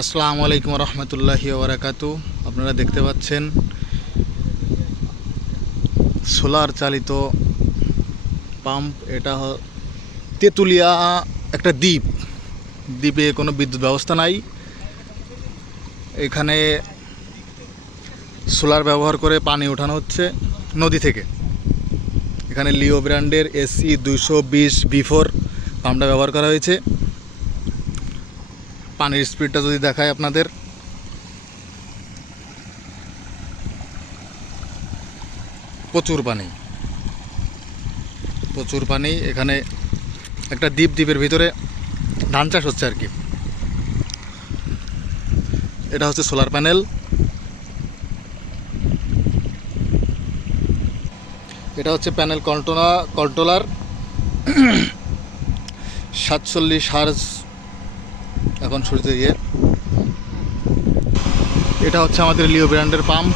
আসসালামু আলাইকুম রহমতুল্লাহি ওবরাকাতু। আপনারা দেখতে পাচ্ছেন সোলার চালিত পাম্প। এটা তেঁতুলিয়া একটা দ্বীপ। দ্বীপে কোনো বিদ্যুৎ ব্যবস্থা নাই। এখানে সোলার ব্যবহার করে পানি ওঠানো হচ্ছে নদী থেকে। এখানে লিও ব্র্যান্ডের এসি 220 V4 পাম্পটা ব্যবহার করা হয়েছে। পানির স্পিডটা যদি দেখায় আপনাদের, প্রচুর পানি। এখানে একটা দ্বীপের ভিতরে ধান চাষ হচ্ছে আর কি। এটা হচ্ছে সোলার প্যানেল। এটা হচ্ছে প্যানেল কন্ট্রোলার 47 হার্জ এখন সূর্য দিয়ে। এটা হচ্ছে আমাদের লিও ব্র্যান্ডের পাম্প।